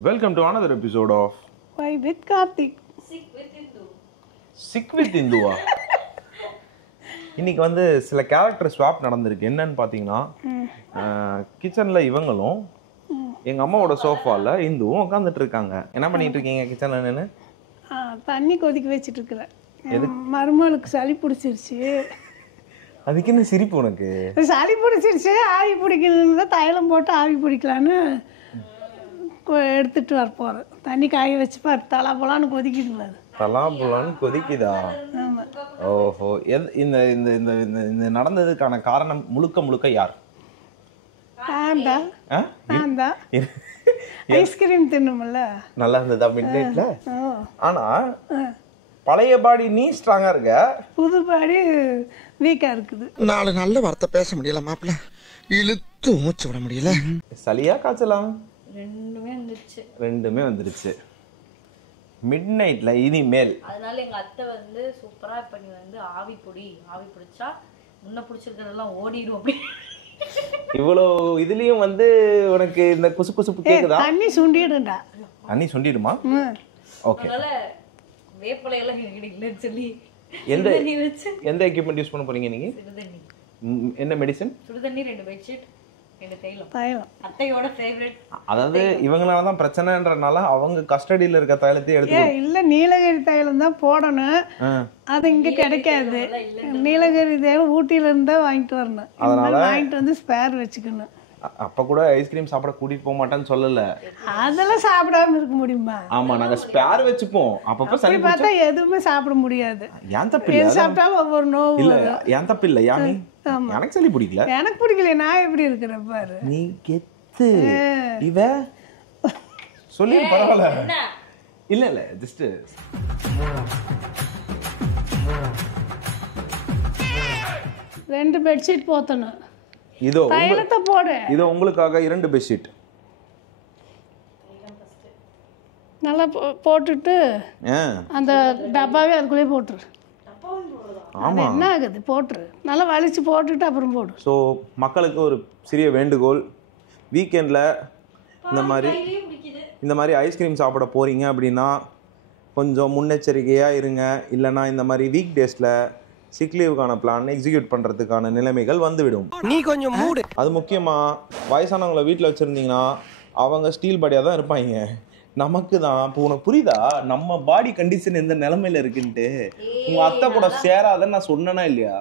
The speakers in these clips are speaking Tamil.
Welcome to another episode of Why with Karthik? Sick with Indua. இன்னைக்கு வந்து சில கேரக்டர் ஸ்வாப் நடந்திருக்கு. என்னன்னு பார்த்தீங்கன்னா கிச்சனில் இவங்களும் எங்கள் அம்மாவோட சோஃபாவில் இந்துவும் உட்காந்துட்டு இருக்காங்க. என்ன பண்ணிட்டு இருக்கீங்க கிச்சனில் நின்று? தண்ணி கொதிக்க வச்சுட்டு இருக்கிறேன். மருமகளுக்கு சளி பிடிச்சிருச்சு. அதுக்கு என்ன சிரிப்பு உனக்கு? சளி பிடிச்சிருச்சு, ஆவி பிடிக்கணுன்னு தான் தைலம் போட்டு ஆவி பிடிக்கலான்னு எடுத்துட்டு வர போகிறேன். தண்ணி காய வச்சு பாரு, தலாபலான்னு கொதிக்குது. தலாபலான்னு கொதிக்குதா? ஓஹோ. இந்த இந்த இந்த இந்த நடந்ததுக்கான காரணம் முழுக்க யார்? நான் தான். ஐஸ்கிரீம் தின்னுமில்ல, நல்லா இருந்ததா மிட் நைட்ல? ஆனா பழைய பாடி நீ ஸ்ட்ராங்கா இருக்க, புது பாடி வீக்கா இருக்குது. நாலு நல்ல வார்த்தை பேச முடியல மாப்பிள்ள, இழுத்து மூச்சு விட முடியல. சளியா காய்ச்சலாம்? ரெண்டுமே வந்துருச்சு மிட் நைட்ல. இனிமேல் அதனால எங்க அத்தை வந்து சூப்பரா இப்ப நீ வந்து ஆவி பிடிச்சா முன்ன பிடிச்சிருக்கிறதெல்லாம் ஓடிடும் அப்படி. இவ்வளோ இதுலயும் வந்து உனக்கு இந்த குசு குசுப்பு கேக்குதா? தண்ணி சுண்டிடும்டா. தண்ணி சுண்டிடுமா? ஓகே. அதனால வேப்பலை எல்லாம் இல்லைன்னு சொல்லி எந்த எக்யூப்மெண்ட் யூஸ் பண்ண போறீங்க நீங்க? சுடுதண்ணி. என்ன மெடிசன்? சுடுதண்ணி, 2 பெட்ஷீட், 2 தைலம். அத்தையோட ஃபேவரட். அதாவது இவங்களால தான் பிரச்சனைன்றனால அவங்க கஸ்டடியில இருக்க தைலத்தை எடுத்து இல்ல, நீலகிரி தைலம் தான் போடணும். அது இங்க கிடைக்காது. நீலகிரி தைலம் ஊட்டியில இருந்தா வாங்கிட்டு வரணும். அதனால வாங்கிட்டு வந்து ஸ்பேர் வச்சுக்கணும். அப்ப கூட ஐஸ்கிரீம் சாப்பிட கூட்டிட்டு போக மாட்டேன்னு சொல்லல. அதெல்லாம் சாப்பிடாம இருக்க முடியுமா? ஆமா, நாங்க ஸ்பேர் வச்சுப்போம். அப்பப்ப சளி பார்த்தா எதுவுமே சாப்பிட முடியாது. ஏன் தப்பு இல்ல? சாப்பிட்டாலும் ஒவ்வொரு நோவு இல்ல. ஏன் தப்பு இல்ல? யானி எனக்கு சளி பிடிக்கல. எனக்கு பிடிக்கல. நான் எப்படி இருக்கிறேன் பாரு. நீ கெத்து. இவ சொல்லி பரவாயில்ல. இல்ல ஜஸ்ட் ரெண்டு பெட்ஷீட் போத்தணும். இதோ தைலத்தை போடு. இதோ உங்களுக்காக 2 பெட்ஷீட் நல்லா போட்டுட்டு அந்த டப்பாவே அதுக்குள்ளே போட்டுரு. ஆமா, என்ன ஆகுது? போட்டுரு. நல்லா வலிச்சு போட்டுட்டு அப்புறம் போடு. ஸோ மக்களுக்கு ஒரு சிறிய வேண்டுகோள், வீக்கெண்டில் இந்த மாதிரி ஐஸ்கிரீம் சாப்பிட போகிறீங்க அப்படின்னா கொஞ்சம் முன்னெச்சரிக்கையாக இருங்க. இல்லைன்னா இந்த மாதிரி வீக் டேஸில் சிக் லீவுக்கான பிளான் எக்ஸிக்யூட் பண்ணுறதுக்கான நிலைமைகள் வந்துவிடும். நீ கொஞ்சம் மூடு. அது முக்கியமாக வயசானவங்களை வீட்டில் வச்சுருந்தீங்கன்னா அவங்க ஸ்டீல் பாடியாக தான் இருப்பாங்க. நமக்கு தான் இப்போ உனக்கு புரியுதா நம்ம பாடி கண்டிஷன் எந்த நிலைமையில இருக்குன்ட்டு? உங்க அத்தை கூட சேராதன்னு நான் சொன்னேனா இல்லையா?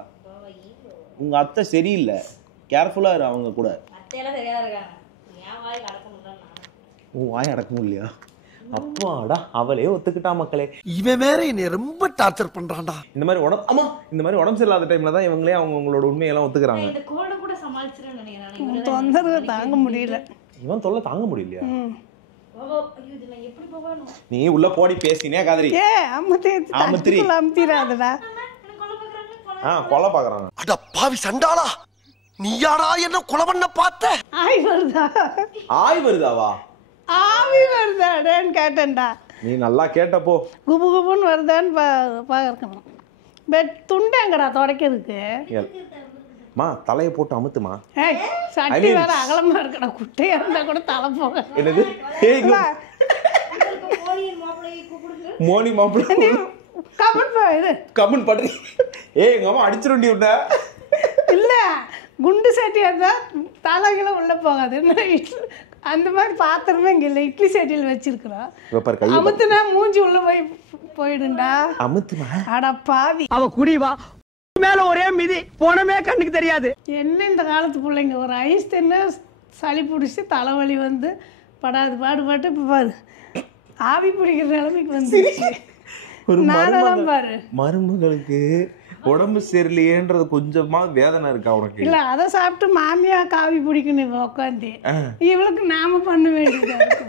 உங்க அத்தை சரியில்லை, கேர்ஃபுல்லா இரு அவங்க கூட. உன் வாய் அடக்க முடியலையா? அப்பாடா, அவளே ஒத்துக்கிட்டா மக்களே. இவன் வேற என்னை ரொம்ப டார்ச்சர் பண்றான்டா. இந்த மாதிரி உடம்பு சரியில்லாத டைம்ல தான் இவங்களே அவங்களோட உண்மையெல்லாம் ஒத்துக்கிறாங்க. தொந்தரவு தாங்க முடியல. இவன் தொல்லை தாங்க முடியலையா? நீ உள்ள போடி பேசினே காதரி. அமுத்திராதடா. கொலை பாக்குறாங்க. அட பாவி சண்டாளா, நீயாடா என்ன கொலை பண்ண பார்த்த? ஆய் வருதாவா? ஆவி வருதாடேன்னு கேட்டேன்டா. நீ நல்லா கேட்டப்போ குபு குபுன்னு வருதான்னு பார்க்கணும். துண்டங்கடா துடைக்கிறதுக்கு. தலையை போட்டு அமுத்துமா. சட்டி வேற அகலமா இருக்கடா, குட்டையா இருந்தா கூட தலை போக. என்னது? மோனி மாப்பிள்ளை கமெண்ட் பண்றீ? எங்க அம்மா அடிச்சிருண்டி விட்ட. இல்ல, குண்டு சட்டியா இருந்தா தலைகளை உள்ள போகாது. அந்த மாதிரி பாத்திரமே இங்க இல்ல, இட்லி சட்டியில் வச்சிருக்கிறோம். அமுத்துனா மூஞ்சி உள்ள போயிடுண்டா. அமுத்துமா? அட பாவி, அவ குடிவா மேல ஒரே மிதி போனமே கண்ணுக்கு தெரியாது. என்ன இந்த காலத்து பிள்ளைங்க ஒரு ஐஸ் தின்னு சளி பிடிச்சி தலைவலி வந்து படாது பாடுபாட்டு இப்ப பாரு ஆவி பிடிக்கிற நிலைமைக்கு வந்து. நானெல்லாம் பாரு, மருமகளுக்கு உடம்பு சரியில்லையேன்றது கொஞ்சமா வேதனை இருக்கா உனக்கு? இல்ல, அதை சாப்பிட்டு மாமியா காவி பிடிக்கணும் உட்காந்து. இவளுக்கு நாம பண்ண வேண்டியதா இருக்கு.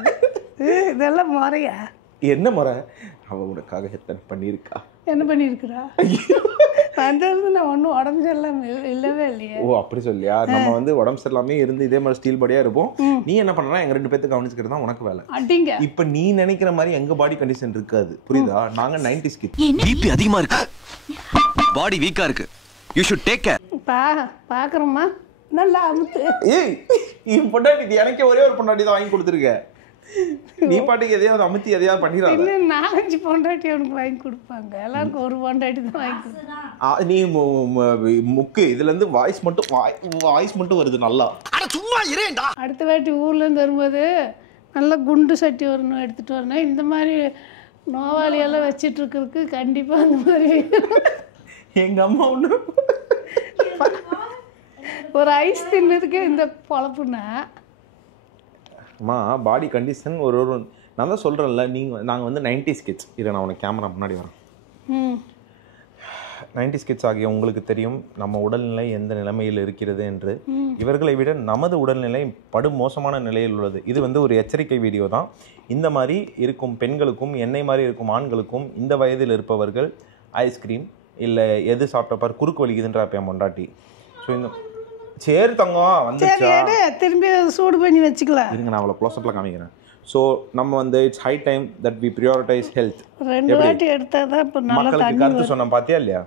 இதெல்லாம் முறையா? என்ன முறை? அவ உனக்காக எத்தனை பண்ணிருக்கா? என்ன பண்ணிருக்கிறா? வந்தது நான் ஒன்றும் உடம்பு சரியில்லாம இல்லவே இல்லையே. ஓ, அப்படி சொல்லியா? நம்ம வந்து உடம்பு சரியில்லாமே இருந்து இதே மாதிரி ஸ்டீல் பாடியா இருப்போம். நீ என்ன பண்றா, எங்க 2 பேருக்கு கவனிச்சுக்கிறது தான் உனக்கு வேலை. அடிங்க. இப்ப நீ நினைக்கிற மாதிரி எங்க பாடி கண்டிஷன் இருக்காது, புரியுதா? நாங்க 90s கிட். பிபி அதிகமா இருக்கு, பாடி வீக்கா இருக்கு. You should take care. பாக்குறோமா? நல்லா அமுத்து. ஏய், இவன் பொண்டாட்டி எனக்கே ஒரே ஒரு பொண்டாட்டி தான் வாங்கி கொடுத்துருக்க. நீ பாட்டுக்கு எதையாவது அமுத்தி எதையாவது பண்ணிடாத. இன்னும் 4-5 பொண்டாட்டி அவனுக்கு வாங்கி கொடுப்பாங்க. எல்லாருக்கும் ஒரு பொண்டாட்டி தான் வாங்கி கொடுப்பாங்க. நீ முக்கு இதுல இருந்து வாய்ஸ் மட்டும் வருது நல்லா. சும்மா இரேண்டா. அடுத்த வாட்டி ஊர்லேருந்து வரும்போது நல்லா குண்டு சட்டி வரணும் எடுத்துகிட்டு வரணும். இந்த மாதிரி நோவாளியெல்லாம் வச்சிட்டு இருக்கிறதுக்கு கண்டிப்பாக அந்த மாதிரி எங்க அம்மா ஒன்று ஒரு ஐஸ் தின்னதுக்கே இந்த பொழப்புனா. அம்மா பாடி கண்டிஷன் ஒரு நான் தான் சொல்கிறேன்ல, நாங்கள் வந்து 90s கிட்ஸ். இதை நான் உனக்கு கேமரா முன்னாடி வரேன். 90s கிட்ஸ் ஆகிய உங்களுக்கு தெரியும் நம்ம உடல்நிலை எந்த நிலைமையில் இருக்கிறது என்று. இவர்களை விட நமது உடல்நிலை படுமோசமான நிலையில் உள்ளது. இது வந்து ஒரு எச்சரிக்கை வீடியோ தான். இந்த மாதிரி இருக்கும் பெண்களுக்கும் என்னை மாதிரி இருக்கும் ஆண்களுக்கும் இந்த வயதில் இருப்பவர்கள் ஐஸ்கிரீம் இல்லை எது சாப்பிட்டப்பார் குறுக்கு வலிக்குதுன்ற பொண்டாட்டி. ஸோ இந்த சரி தங்கம் வந்துச்சா திரும்பி சூடு பண்ணி வச்சுக்கலாம். இருங்க நான் அவ்வளோ க்ளோஸ்அப்பில் காமிக்கிறேன். ஸோ நம்ம வந்து it's high time that we prioritise health. 2 வாட்டி எடுத்தால் தான் இப்போ நல்லா மக்களுக்கு கருத்து சொன்னேன் பாத்தியா இல்லையா?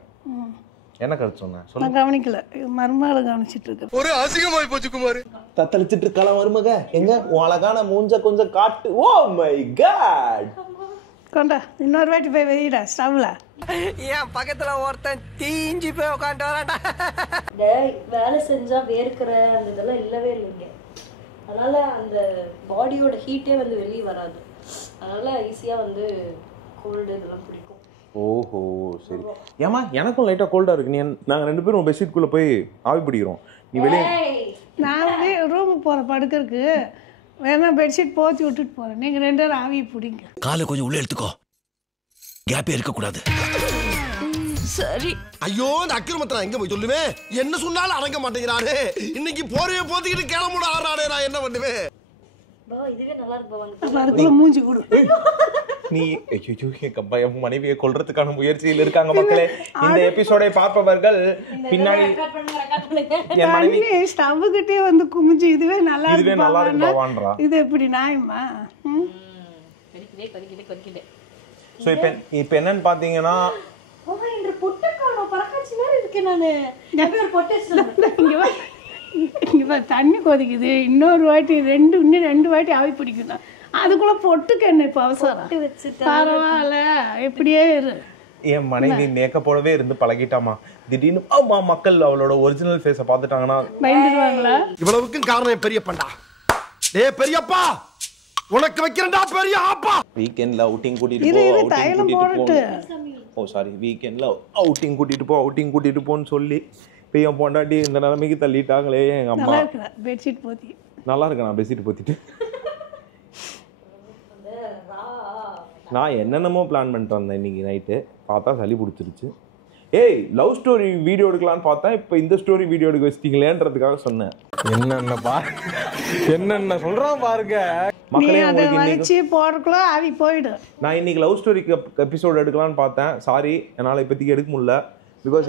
என்ன கருத்து சொன்னேன் சொல்ல நான் கவனிக்கல. மருமகளை கவனிச்சிட்டு இருக்கேன். ஒரு அசிங்கமாய் போச்சு குமார். தத்தளிச்சிட்டு இருக்கலாம் மருமக. எங்க உன் அழகான மூஞ்ச கொஞ்சம் காட்டு. Oh my God. கொண்டா இன்னொரு வாட்டி போய் வெயிடா ஸ்டவ்ல. என் பக்கத்துல ஒருத்தன் தீஞ்சி போய் உட்காந்து வராட்டா. வேலை செஞ்சா வேர்க்கிற அந்த இதெல்லாம் இல்லவே இல்லைங்க. அதனால அந்த பாடியோட ஹீட்டே வந்து வெளியே வராது. அதனால ஈஸியா வந்து கோல்டு இதெல்லாம் பிடிக்கும். ஓஹோ சரி. ஏமா எனக்கும் லைட்டா கோல்டா இருக்கு. நாங்க 2 பேரும் பெட்ஷீட்குள்ள போய் ஆவி பிடிக்கிறோம். நீ வெளியே நான் ரூமுக்கு போகிறேன் படுக்கிறதுக்கு. வேணா பெட்ஷீட் போத்தி விட்டுட்டு போகிறேன். நீங்கள் 2 பேரும் ஆவி பிடிங்க. காலை கொஞ்சம் உள்ள எடுத்துக்கோ. கேப்பே இருக்கக்கூடாது. சரி. ஐயோ இந்த அக்கிரமத்தை எங்க போய் சொல்லுவேன். என்ன சொன்னாலும் அடங்க மாட்டேங்கிறானே. இன்னைக்கு போறவே போத்திக்கிட்டு கிளம்புட ஆறானே. நான் என்ன பண்ணுவேன்? இதுவே நல்லா இருக்கு. அதுக்குள்ள மூஞ்சி கொடு. நீ ஐயோ என் மனைவியை கொல்றதுக்கான முயற்சியில் இருக்காங்க மக்களே. இந்த எபிசோடை பார்ப்பவர்கள் பின்னாடி என் மனைவி ஸ்டவ்கிட்டே வந்து குமிஞ்சு இதுவே நல்லா இருக்குவான்றா. இது எப்படி நியாயமா? ஸோ இப்போ என்னன்னு பார்த்தீங்கன்னா தண்ணி கொதிக்குது. இன்னொரு வாட்டி இன்னும் 2 வாட்டி ஆவி பிடிக்கணும். அதுக்குள்ள பொட்டுக்கு என்ன இப்போ அவசரம்? பரவாயில்ல எப்படியே இரு. என் மனைவி மேக்கப்போடவே இருந்து பழகிட்டாமா. திடீர்னு ஆமா மக்கள் அவளோட ஒரிஜினல் ஃபேஸை பார்த்துட்டாங்கன்னா பயந்துடுவாங்களா? இவ்வளவுக்கும் காரணம் பெரியப்பா. டேய் பெரியப்பா உனக்கு வைக்கிறேன்டா பெரிய ஆப்பா. வீக்கெண்ட்ல அவுட்டிங் கூட்டிட்டு போ. சாரி வீக்கெண்ட்ல அவுட்டிங் கூட்டிட்டு போன்னு சொல்லி இப்போ என் பொண்டாட்டி இந்த நிலைமைக்கு தள்ளிட்டாங்களே. எங்க அம்மா பெட்ஷீட் போத்தி நல்லா இருக்கு. நான் பெட்ஷீட் போத்திட்டு நான் என்னென்னமோ பிளான் பண்ணிட்டு வந்தேன். இன்னைக்கு நைட்டு பார்த்தா சளி பிடிச்சிருச்சு. ஏய் லவ் ஸ்டோரி வீடியோ எடுக்கலான்னு பார்த்தா இப்போ இந்த ஸ்டோரி வீடியோ எடுக்க வச்சிட்டீங்களேன்றதுக்காக சொன்னேன். என்னென்ன சொல்றான் பாருங்க மக்களே. போறதுக்குள்ள ஆவி போயிடும். நான் இன்னைக்கு லவ் ஸ்டோரிக்கு எபிசோட் எடுக்கலான்னு பார்த்தேன். சாரி என்னால் இப்போதைக்கு எடுக்க முடியல. பிகாஸ்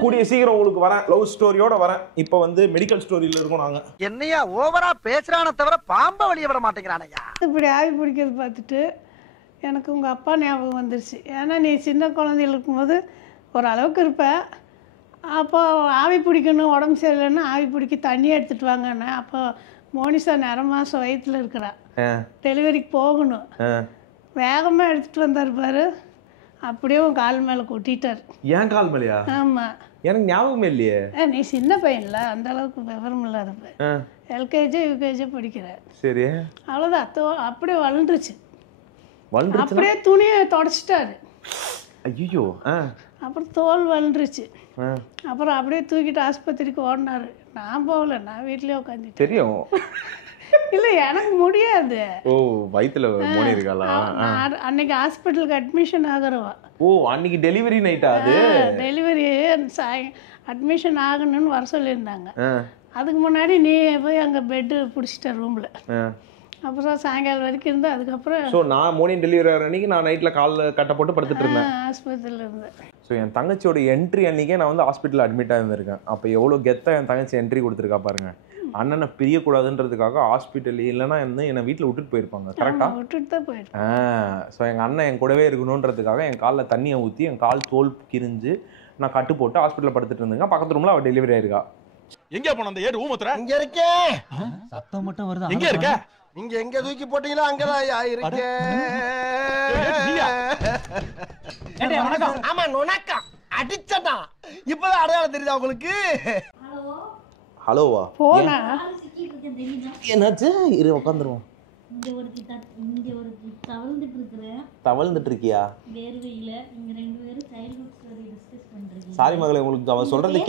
கூடிய சீக்கிரம் உங்களுக்கு வரேன், லவ் ஸ்டோரியோட வரேன். இப்போ வந்து மெடிக்கல் ஸ்டோரியில இருக்கோம் நாங்க. என்னையா ஓவரா பேசுறானே தவிர பாம்ப வெளிய விட மாட்டேங்கிறானயா. இப்படி ஆவி பிடிக்கிறது பார்த்துட்டு எனக்கு உங்கள் அப்பா ஞாபகம் வந்துருச்சு. ஏன்னா நீ சின்ன குழந்தைகள் இருக்கும்போது ஓரளவுக்கு இருப்ப. அப்போ ஆவி பிடிக்கணும் உடம்பு சரியில்லைன்னா ஆவி பிடிக்க தண்ணியை எடுத்துகிட்டு வாங்கண்ணே. அப்போ மோனிஷா 1/2 மாதம் வயிற்றுல இருக்கிறா. டெலிவரிக்கு போகணும். வேகமாக எடுத்துகிட்டு வந்தார் பாரு. அப்படியே உன் கால் மேலே கொட்டிட்டார். ஏன் கால் மேலையா? ஆமாம் எனக்கு ஞாபகமே இல்லையே. நீ சின்ன பையன்ல அந்த அளவுக்கு விவரம் இல்லாத பையன். எல்கேஜி யூகேஜி படிக்கிற. சரி அவ்வளோதான். அப்படியே வளர்ந்துருச்சு. அப்படியே துணியை தொடச்சிட்டாரு. ஐயோ. அப்புறம் தோல் வளர்ந்துருச்சு. அப்புறம் அப்படியே தூக்கிட்டு ஆஸ்பத்திரிக்கு ஓடினாரு. நான் போகல, நான் வீட்லயே உட்காந்துட்டு. தெரியும் இல்லை எனக்கு முடியாது. ஓ வயிற்றுல மோனி இருக்காளா? அன்னைக்கு ஹாஸ்பிட்டலுக்கு அட்மிஷன் ஆகிறவா. ஓ அன்னைக்கு டெலிவரி நைட்டா? அது டெலிவரி அட்மிஷன் ஆகணும்னு வர சொல்லியிருந்தாங்க. அதுக்கு முன்னாடி நீ போய் அங்கே பெட்டு பிடிச்சிட்ட ரூமில். அப்புறம் சாயங்காலம் வரைக்கும் இருந்து அதுக்கப்புறம் ஸோ நான் மோர்னிங் டெலிவரி ஆகிற அன்னைக்கு நான் நைட்டில் காலில் கட்ட போட்டு படுத்துட்டு இருந்தேன். ஆஸ்பத்திரியில் இருந்தேன். ஸோ என் தங்கச்சியோட என்ட்ரி அன்றைக்கே நான் வந்து ஹாஸ்பிட்டலில் அட்மிட்டாக இருந்திருக்கேன். அப்போ எவ்வளோ கெத்தாக என் தங்கச்சி என்ட்ரி கொடுத்துருக்கா பாருங்க. அண்ணனை பிரியக்கூடாதுன்றதுக்காக ஹாஸ்பிட்டல் இல்லைன்னா வந்து என்னை வீட்டில் விட்டுட்டு போயிருப்பாங்க. கரெக்டாக விட்டுட்டு தான் போயிருக்கேன். ஸோ எங்கள் அண்ணன் என் கூடவே இருக்கணுன்றதுக்காக என் காலில் தண்ணியை ஊற்றி என் கால் தோல் கிரிஞ்சு நான் கட்டு போட்டு ஹாஸ்பிட்டலில் படுத்துட்டு இருந்தேங்க. பக்கத்து ரூமில் அவள் டெலிவரி ஆயிருக்கா. எங்க போன அந்த ஏடு ஊமத்துற? இங்க இருக்கேன். சத்தம் மட்டும் வருது. எங்க இருக்க? நீங்க எங்க தூக்கி போட்டீங்களோ அங்கதான் இருக்கேன். வணக்கம். ஆமா நுணக்கம் அடிச்சடா. இப்பதான் அடையாளம் தெரியுதா உங்களுக்கு? ஹலோவா? போனா என்னாச்சு? இரு உட்காந்துருவோம். இங்க ஒரு தவழ்ந்துட்டு இருக்கிறேன். தவழ்ந்துட்டு இருக்கியா? வேர்வையில இங்க ரெண்டு பேரும் சைல்ட்ஹுட் ஸ்டோரி டிஸ்கஸ் பண்றீங்க. சாரி மகளே, உங்களுக்கு அவ சொல்றது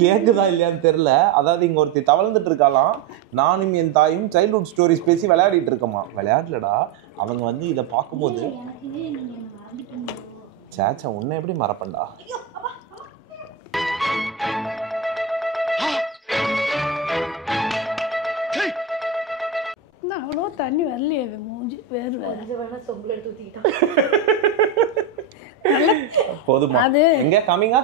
கேக்குதா இல்லையான்னு தெரியல. அதாவது இங்க ஒருத்தி தவழ்ந்துட்டு இருக்காலாம். நானும் என் தாயும் சைல்ட்ஹுட் ஸ்டோரிஸ் பேசி விளையாடிட்டு இருக்கோமா. விளையாடலடா, அவங்க வந்து இதை பார்க்கும்போது சேச்சா உன்னை எப்படி மறப்பண்டா. அவ்வளோ தண்ணி வரலையே மூஞ்சி வேர்வை. போதுமா? எங்க காமிங்க.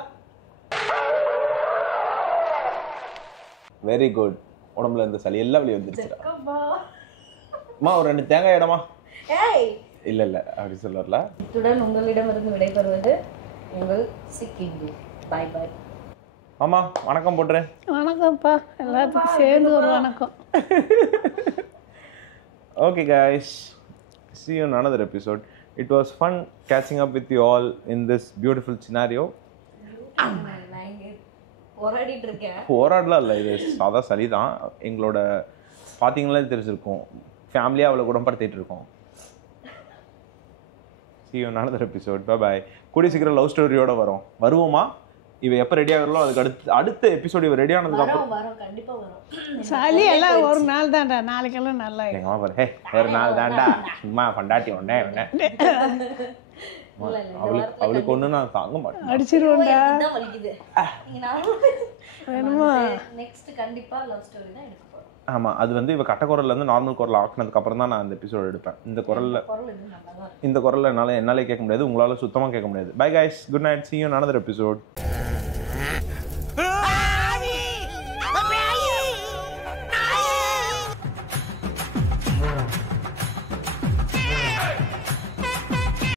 Very good. உடம்புல இருந்த சளி எல்லாம் வெளியே வந்துருச்சுடா. அம்மா ஒரு 2 தேங்காய் இடமா? இல்ல இல்ல அப்படி சொல்ல வரல. இத்துடன் உங்களிடமிருந்து விடைபெறுவது உங்கள் சிக்கிங்கு. By by. ஆமா வணக்கம் போட்டுறேன். வணக்கம்ப்பா, எல்லாத்துக்கும் சேர்ந்து ஒரு வணக்கம். Okay guys, see you in another episode. It was fun catching up with you all in this beautiful scenario. போராடிட்டு இருக்கேன். போராடலாம் இல்லை, இது சாதா சளி தான். எங்களோட பார்த்தீங்களா தெரிஞ்சிருக்கும், ஃபேமிலியாக அவ்வளோ குணப்படுத்திட்டு இருக்கோம். See you in another episode. Bye bye. கூடிய சீக்கிரம் லவ் ஸ்டோரியோட வருவோமா? இவ எப்போ ரெடி ஆகிறோம் அதுக்கு அடுத்த எபிசோட் இவ ரெடி ஆனதுக்கு அப்புறம் வரோம், கண்டிப்பா வரோம். சளி எல்லாம் ஒரு நாள் தான்டா, நாளைக்கெல்லாம் நல்லா எங்க அம்மா பாரு, ஹே ஒரு நாள் தான்டா சும்மா பண்டாட்டி ஒன்னே அவளுக்கு ஒண்ணு நான் தாங்க மாட்டேன், அடிச்சிருவோம்டா. இதுதான் வலிக்குது. வேணுமா? நெக்ஸ்ட் கண்டிப்பா லவ் ஸ்டோரி தான் எடுக்க போறோம். ஆமா, அது வந்து இவ கட்ட குரல்ல இருந்து நார்மல் குரல் ஆக்குனதுக்கு அப்புறம் தான் நான் அந்த எபிசோட் எடுப்பேன். இந்த குரல்ல என்னால கேட்க முடியாது, உங்களால சுத்தமா கேட்க முடியாது. Bye guys, good night, see you in another episode.